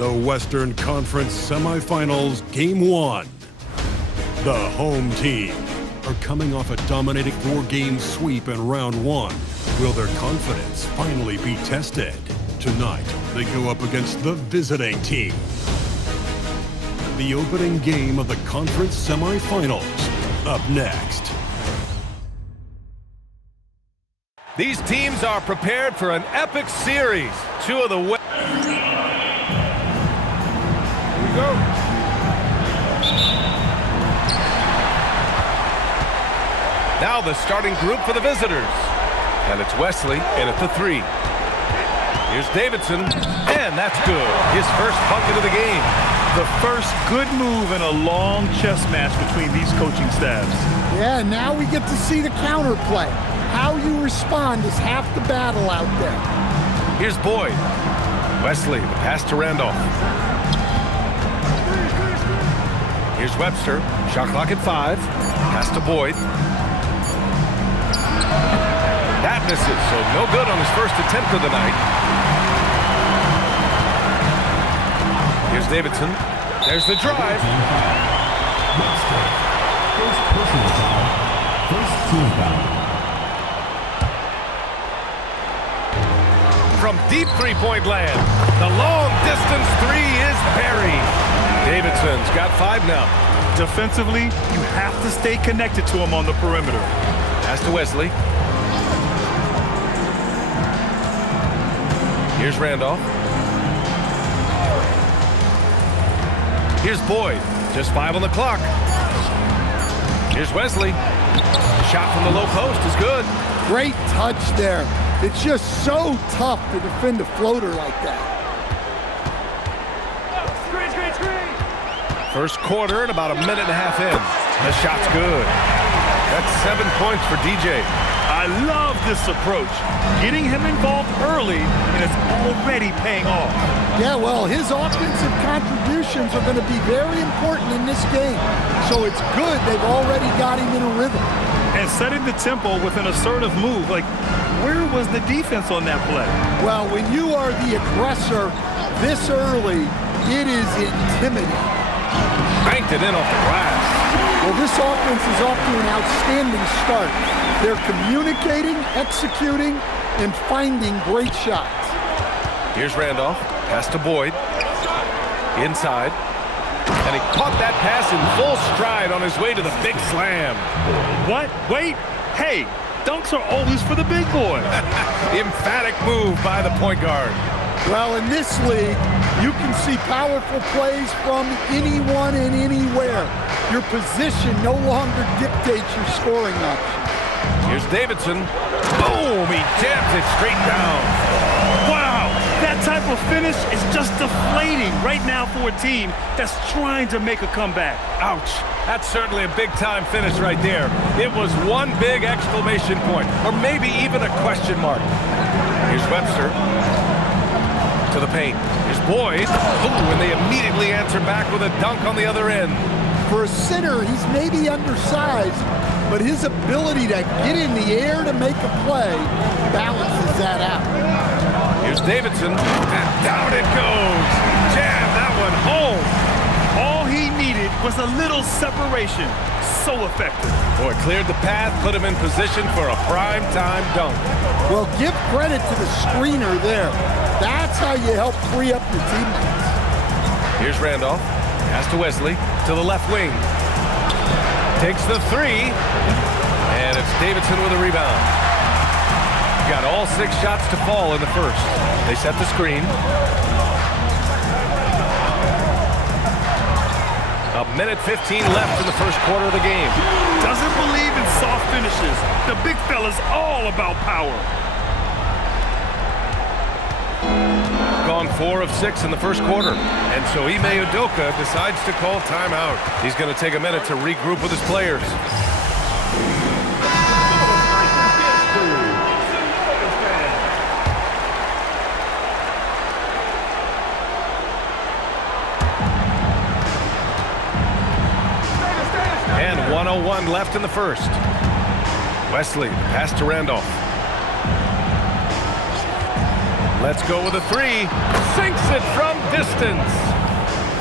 the Western Conference Semifinals, Game 1. The home team are coming off a dominating 4-game sweep in Round 1. Will their confidence finally be tested? Tonight, they go up against the visiting team. The opening game of the conference semifinals, up next. These teams are prepared for an epic series. Two of the Here we go. Now the starting group for the visitors. And it's Wesley in at the 3. Here's Davidson, and that's good. His first bucket of the game. The first good move in a long chess match between these coaching staffs. Yeah, now we get to see the counterplay. How you respond is half the battle out there. Here's Boyd. Wesley, the pass to Randolph. Here's Webster. Shot clock at 5. Pass to Boyd. That misses, so no good on his first attempt of the night. Here's Davidson. There's the drive. First personal foul. First team foul. From deep three-point land, the long-distance 3 is buried. Davidson's got 5 now. Defensively, you have to stay connected to him on the perimeter. Pass to Wesley. Here's Randolph. Here's Boyd. Just 5 on the clock. Here's Wesley. The shot from the low post is good. Great touch there. It's just so tough to defend a floater like that. First quarter and about a minute and a half in. The shot's good. That's 7 points for DJ. I love this approach. Getting him involved early, and it's already paying off. Yeah, well, his offensive contributions are going to be very important in this game. So it's good they've already got him in a rhythm. And setting the tempo with an assertive move. Like, where was the defense on that play? Well, when you are the aggressor this early, it is intimidating. Banked it in off the glass. Well, this offense is off to an outstanding start. They're communicating, executing, and finding great shots. Here's Randolph. Pass to Boyd. Inside. And he caught that pass in full stride on his way to the big slam. What? Wait. Hey, dunks are always for the big boys. Emphatic move by the point guard. Well, in this league, you can see powerful plays from anyone and anywhere. Your position no longer dictates your scoring options. Here's Davidson. Boom! He jams it straight down. Wow! That type of finish is just deflating right now for a team that's trying to make a comeback. Ouch. That's certainly a big-time finish right there. It was one big exclamation point, or maybe even a question mark. Here's Webster. To the paint. Here's Boyd. Ooh, and they immediately answer back with a dunk on the other end. For a center, he's maybe undersized, but his ability to get in the air to make a play balances that out. Here's Davidson, and down it goes. Jam that one home. All he needed was a little separation. So effective. Boy, cleared the path, put him in position for a prime-time dunk. Well, give credit to the screener there. That's how you help free up your teammates. Here's Randolph. Pass to Wesley. To the left wing. Takes the 3. And it's Davidson with a rebound. Got all 6 shots to fall in the first. They set the screen. A minute 15 left in the first quarter of the game. Doesn't believe in soft finishes. The big fella's all about power. Gone 4 of 6 in the first quarter. And so Ime Udoka decides to call timeout. He's going to take a minute to regroup with his players. And 1:01 left in the first. Wesley, pass to Randolph. Let's go with a three. Sinks it from distance.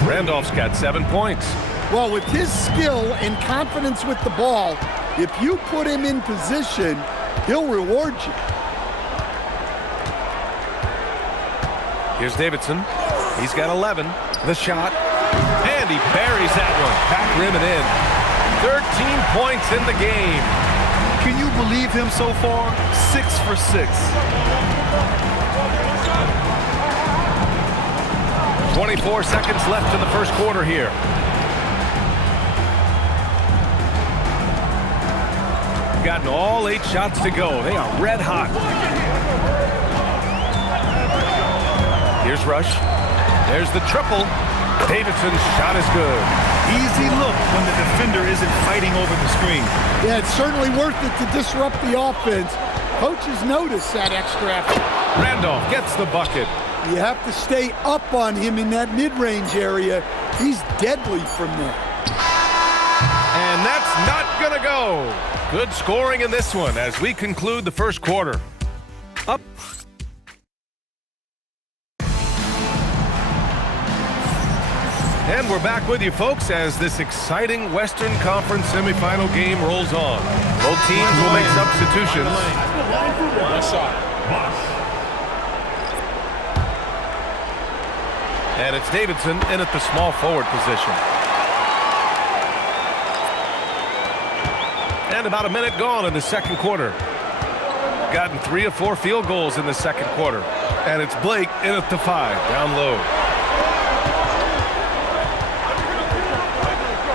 Randolph's got 7 points. Well, with his skill and confidence with the ball, if you put him in position, he'll reward you. Here's Davidson. He's got 11. The shot. And he buries that one. Back rim and in. 13 points in the game. Can you believe him so far? 6 for 6. 24 seconds left in the first quarter here. Gotten all 8 shots to go. They are red hot. Here's Rush. There's the triple. Davidson's shot is good. Easy look when the defender isn't fighting over the screen. Yeah, it's certainly worth it to disrupt the offense. Coaches notice that extra effort. Randolph gets the bucket. You have to stay up on him in that mid-range area. He's deadly from there. And that's not going to go. Good scoring in this one as we conclude the first quarter. Up. And we're back with you, folks, as this exciting Western Conference semifinal game rolls on. Both teams will make substitutions. And it's Davidson in at the small forward position. And about a minute gone in the second quarter. Gotten 3 of 4 field goals in the second quarter. And it's Blake in at the 5, down low.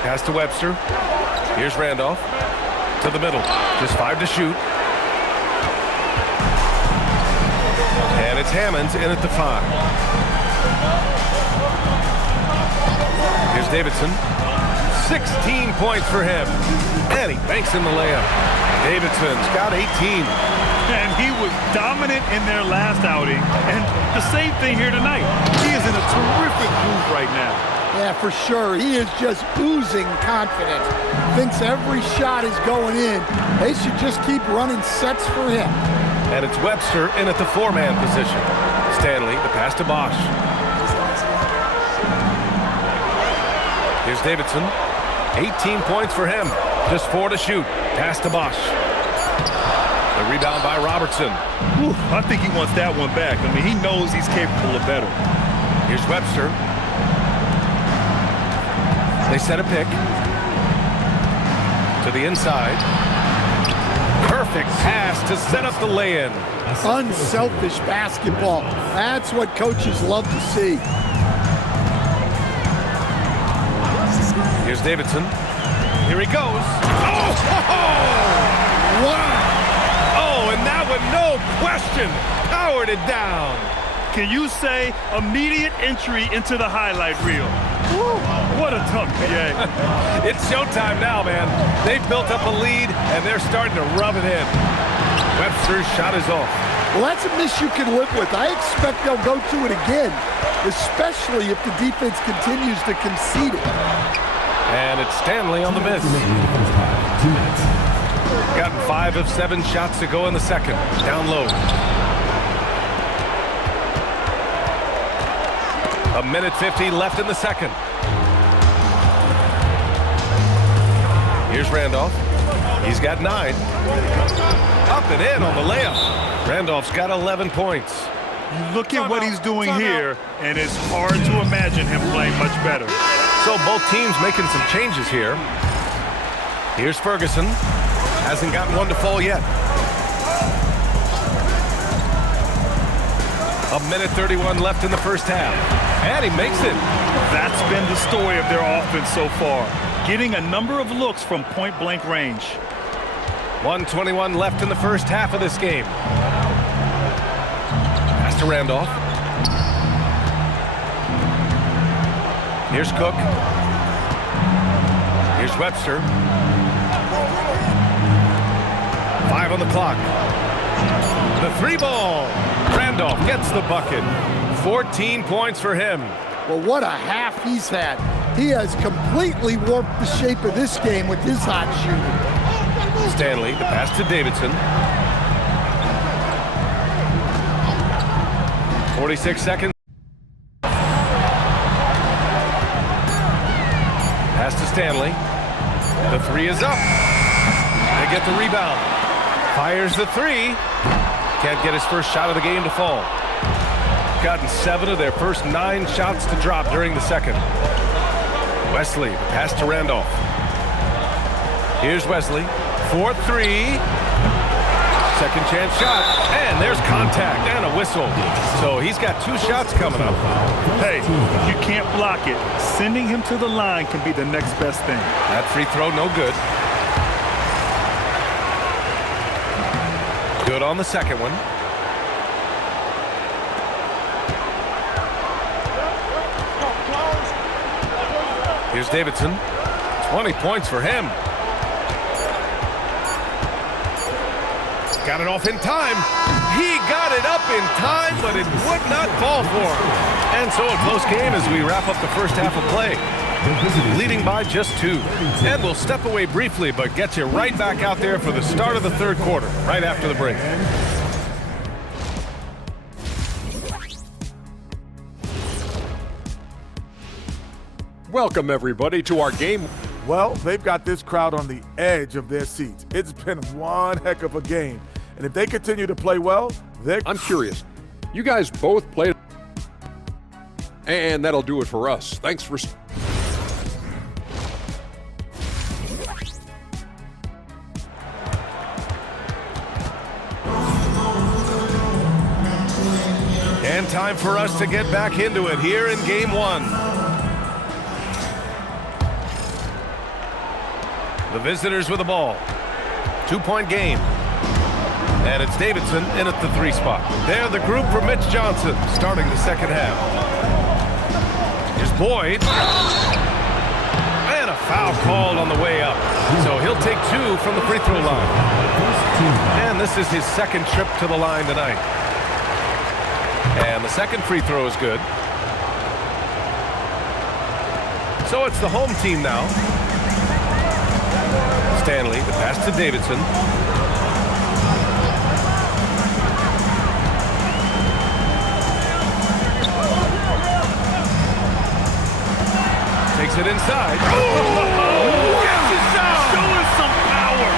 Pass to Webster. Here's Randolph. To the middle. Just 5 to shoot. And it's Hammonds in at the 5. Here's Davidson. 16 points for him. And he banks in the layup. Davidson's got 18. And he was dominant in their last outing. And the same thing here tonight. He is in a terrific groove right now. Yeah, for sure. He is just oozing confidence. Thinks every shot is going in. They should just keep running sets for him. And it's Webster in at the 4-man position. Stanley, the pass to Bosch. Here's Davidson. 18 points for him. Just 4 to shoot. Pass to Bosch. The rebound by Robertson. Ooh, I think he wants that one back. I mean, he knows he's capable of better. Here's Webster. They set a pick. To the inside. Perfect pass to set up the lay-in. Unselfish basketball. That's what coaches love to see. Here's Davidson. Here he goes. Oh! Wow! Oh, and that one, no question, powered it down. Can you say immediate entry into the highlight reel? Woo, what a tough PA. It's showtime now, man. They've built up a lead, and they're starting to rub it in. Webster's shot is off. Well, that's a miss you can live with. I expect they'll go to it again, especially if the defense continues to concede it. And it's Stanley on the miss. 2 minutes. Gotten 5 of 7 shots to go in the second. Down low. A minute 50 left in the second. Here's Randolph. He's got 9. Up and in on the layup. Randolph's got 11 points. You look at what he's doing here, and it's hard to imagine him playing much better. So both teams making some changes here. Here's Ferguson. Hasn't gotten one to fall yet. A minute 31 left in the first half. And he makes it. That's been the story of their offense so far. Getting a number of looks from point-blank range. 1:21 left in the first half of this game. Pass to Randolph. Here's Cook. Here's Webster. 5 on the clock. The 3 ball. Randolph gets the bucket. 14 points for him. Well, what a half he's had. He has completely warped the shape of this game with his hot shooting. Stanley, the pass to Davidson. 46 seconds. Pass to Stanley. The three is up. They get the rebound. Fires the three. Can't get his first shot of the game to fall. Gotten 7 of their first 9 shots to drop during the second. Wesley, the pass to Randolph. Here's Wesley. 4-3. Second chance shot. And there's contact and a whistle. So he's got 2 shots coming up. Hey, if you can't block it, sending him to the line can be the next best thing. That free throw, no good. Good on the second one. Here's Davidson. 20 points for him. Got it off in time. He got it up in time, but it would not fall for him. And so a close game as we wrap up the first half of play. Leading by just 2. And we'll step away briefly, but get you right back out there for the start of the third quarter, right after the break. Welcome, everybody, to our game. Well, they've got this crowd on the edge of their seats. It's been one heck of a game. And if they continue to play well, I'm curious. You guys both played. And that'll do it for us. Thanks for... And time for us to get back into it here in game 1. The visitors with the ball. 2-point game. And it's Davidson in at the 3 spot. They're the group for Mitch Johnson starting the second half. Here's Boyd. And a foul called on the way up. So he'll take 2 from the free throw line. And this is his second trip to the line tonight. And the second free throw is good. So it's the home team now. Stanley, the pass to Davidson. Takes it inside. Oh! Showing some power.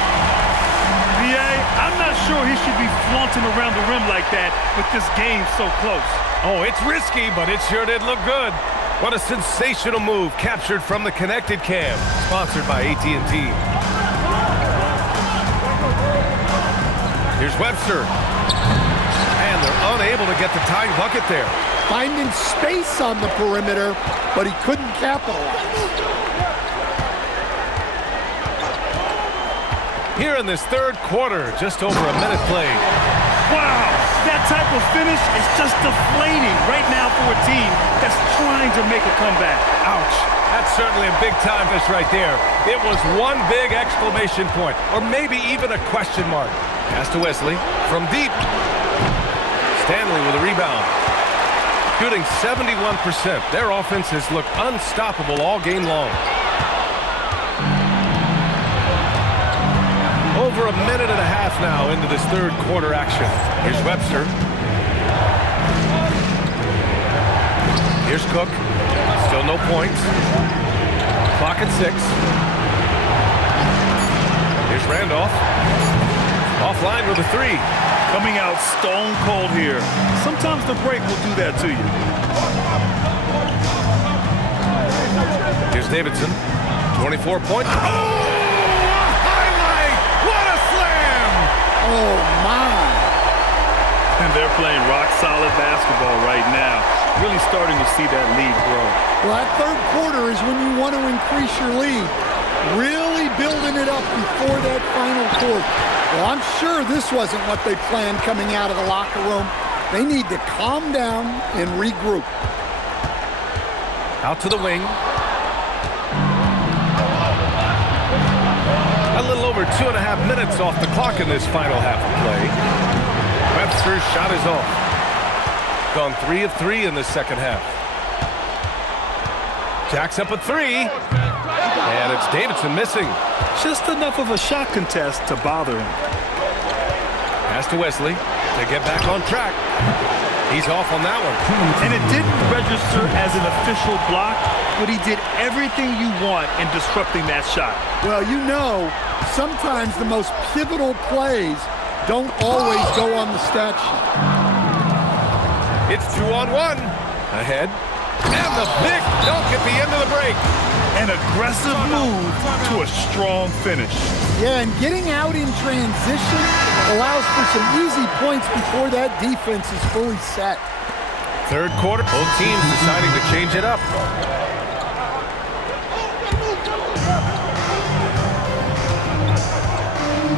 I'm not sure he should be flaunting around the rim like that with this game so close. Oh, it's risky, but it sure did look good. What a sensational move captured from the connected cam. Sponsored by AT&T. Here's Webster. And they're unable to get the tying bucket there. Finding space on the perimeter, but he couldn't capitalize. Here in this third quarter, just over a minute played. Wow, that type of finish is just deflating right now for a team that's trying to make a comeback. Ouch. That's certainly a big-time finish right there. It was one big exclamation point, or maybe even a question mark. Pass to Wesley from deep. Stanley with a rebound. Shooting 71%. Their offense has looked unstoppable all game long. Over a minute and a half now into this third quarter action. Here's Webster. Here's Cook. Still no points. Clock at 6. Here's Randolph. Offline with a 3. Coming out stone cold here. Sometimes the break will do that to you. Here's Davidson. 24 points. Oh, a highlight! What a slam! Oh, my. And they're playing rock-solid basketball right now. Really starting to see that lead grow. Well, that third quarter is when you want to increase your lead. Really building it up before that final quarter. Well, I'm sure this wasn't what they planned coming out of the locker room. They need to calm down and regroup. Out to the wing. A little over 2.5 minutes off the clock in this final half of play. Webster's shot is off. Gone 3 of 3 in this second half. Jacks up a 3. And it's Davidson missing. Just enough of a shot contest to bother him. Pass to Wesley to get back on track. He's off on that one. And it didn't register as an official block, but he did everything you want in disrupting that shot. Well, you know, sometimes the most pivotal plays don't always go on the stat sheet. It's 2-on-1. Ahead. And the big dunk at the end of the break. An aggressive move to a strong finish. Yeah, and getting out in transition allows for some easy points before that defense is fully set. Third quarter, both teams deciding to change it up.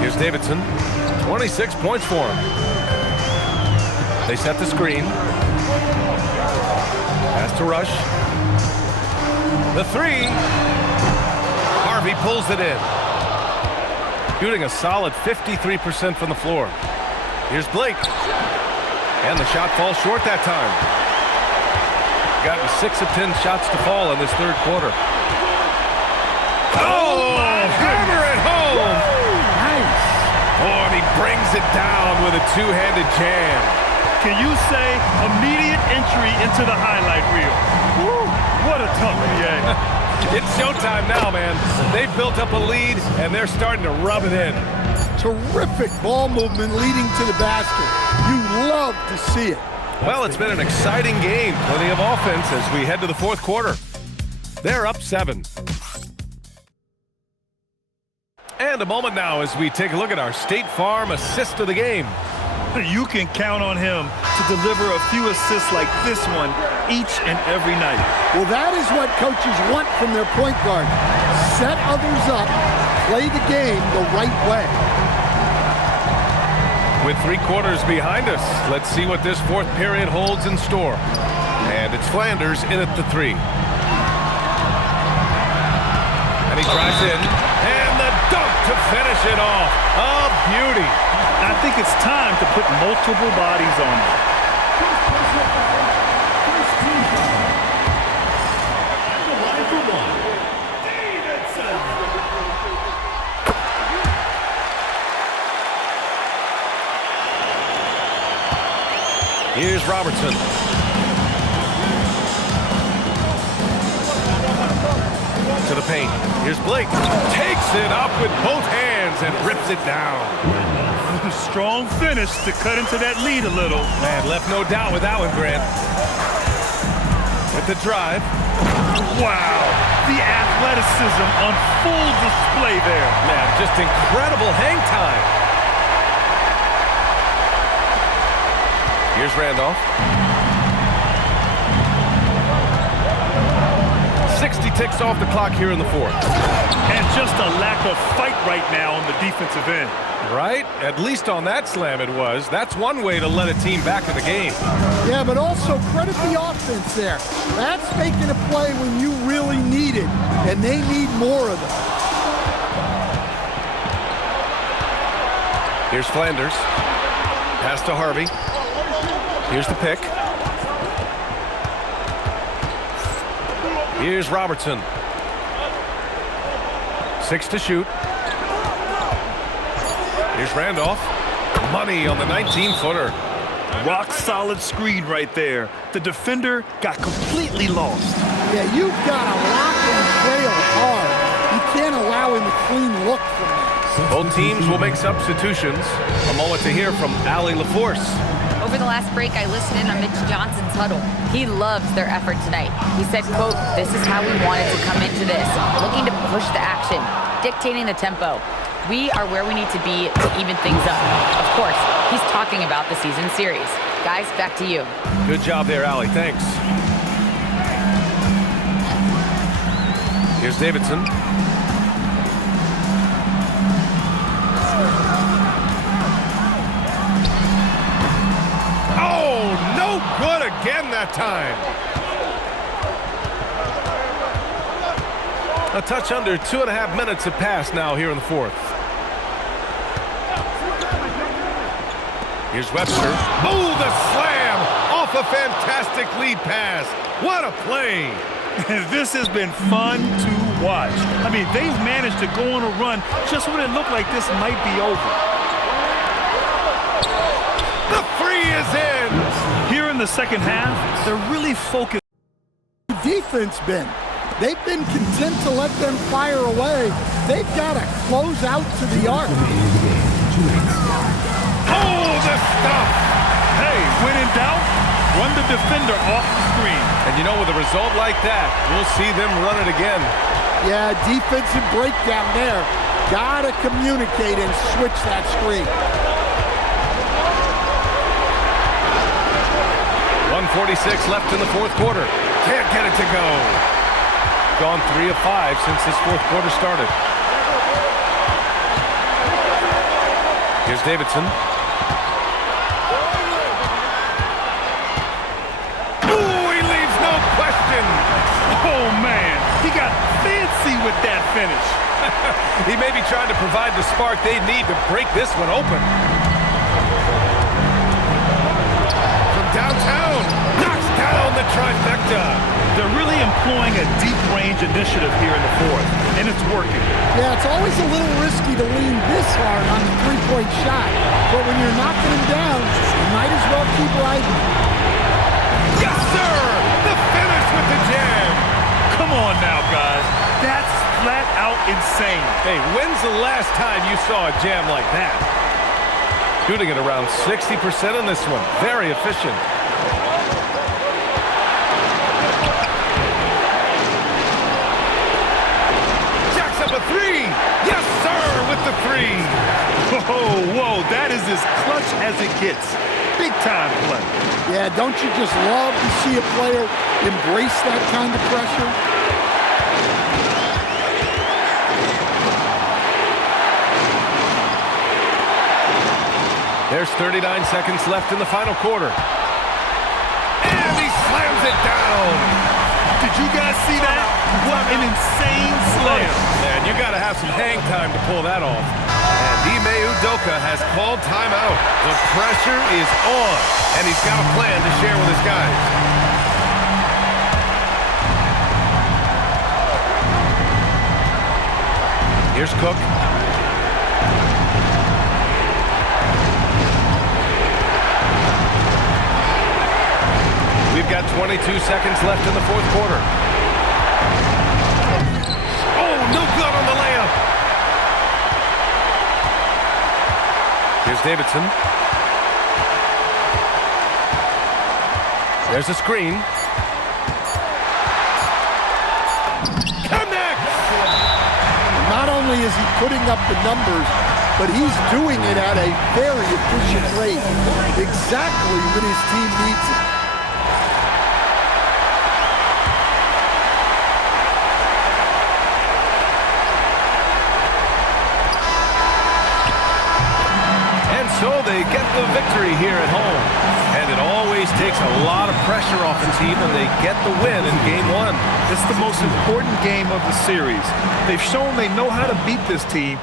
Here's Davidson. 26 points for him. They set the screen. Pass to Rush. The three. Harvey pulls it in. Shooting a solid 53% from the floor. Here's Blake. And the shot falls short that time. Gotten 6 of 10 shots to fall in this third quarter. Oh, hammer it home. Nice. Oh, and he brings it down with a two-handed jam. Can you say immediate entry into the highlight reel? Woo, what a tough NBA. It's showtime now, man. They've built up a lead, and they're starting to rub it in. Terrific ball movement leading to the basket. You love to see it. Well, it's been an exciting game. Plenty of offense as we head to the fourth quarter. They're up 7. And a moment now as we take a look at our State Farm assist of the game. You can count on him to deliver a few assists like this one each and every night. Well, that is what coaches want from their point guard. Set others up, play the game the right way. With 3 quarters behind us, let's see what this fourth period holds in store. And it's Flanders in at the 3. And he drives in. And the dunk to finish it off. A beauty. I think it's time to put multiple bodies on it. First team foul. At the line for one, Davidson. Here's Robertson. To the paint. Here's Blake. Takes it up with both hands and rips it down. Strong finish to cut into that lead a little. Man, left no doubt with that one, Grant. With the drive. Wow, the athleticism on full display there. Man, just incredible hang time. Here's Randolph. 60 ticks off the clock here in the fourth. And just a lack of fight right now on the defensive end. Right? At least on that slam it was. That's one way to let a team back in the game. Yeah, but also credit the offense there. That's making a play when you really need it, and they need more of them. Here's Flanders. Pass to Harvey. Here's the pick. Here's Robertson. 6 to shoot. Here's Randolph. Money on the 19-footer. Rock solid screen right there. The defender got completely lost. Yeah, you've got to lock and trail hard. You can't allow him a clean look from that. Both teams will make substitutions. A moment to hear from Allie LaForce. Over the last break, I listened in on Mitch Johnson's huddle. He loves their effort tonight. He said, quote, "This is how we wanted to come into this, looking to push the action, dictating the tempo. We are where we need to be to even things up." Of course, he's talking about the season series. Guys, back to you. Good job there, Allie. Thanks. Here's Davidson. Oh, no good again that time. A touch under 2.5 minutes have passed now here in the fourth. Here's Webster. Oh, the slam off a fantastic lead pass. What a play. This has been fun to watch. I mean, they've managed to go on a run just when it looked like this might be over. The three is in. Here in in the second half, they're really focused. Defense been? They've been content to let them fire away. They've got to close out to the arc. Oh, the stuff! Hey, when in doubt, run the defender off the screen. And you know, with a result like that, we'll see them run it again. Yeah, defensive breakdown there. Got to communicate and switch that screen. 1:46 left in the fourth quarter. Can't get it to go. Gone 3 of 5 since this fourth quarter started. Here's Davidson. Ooh, he leaves no question. Oh, man, he got fancy with that finish. He may be trying to provide the spark they need to break this one open. From downtown, knocks down the trifecta. They're really employing a deep-range initiative here in the fourth, and it's working. Yeah, it's always a little risky to lean this hard on the three-point shot, but when you're knocking him down, you might as well keep riding. Yes, sir! The finish with the jam. Come on now, guys. That's flat out insane. Hey, when's the last time you saw a jam like that? Shooting at around 60% on this one. Very efficient. Jacks up a three. Yes, sir, with the three. Whoa, that is as clutch as it gets. Big time play. Yeah, don't you just love to see a player embrace that kind of pressure? There's 39 seconds left in the final quarter. And he slams it down. Did you guys see that? What an insane slam. Man, you got to have some hang time to pull that off. And BANNANAS has called timeout. The pressure is on, and he's got a plan to share with his guys. Here's Cook. We've got 22 seconds left in the fourth quarter. Oh, no good on the layup. Here's Davidson. There's a screen. Connects! Not only is he putting up the numbers, but he's doing it at a very efficient rate. Exactly when his team needs it. So they get the victory here at home. And it always takes a lot of pressure off a team when they get the win in Game 1. It's the most important game of the series. They've shown they know how to beat this team,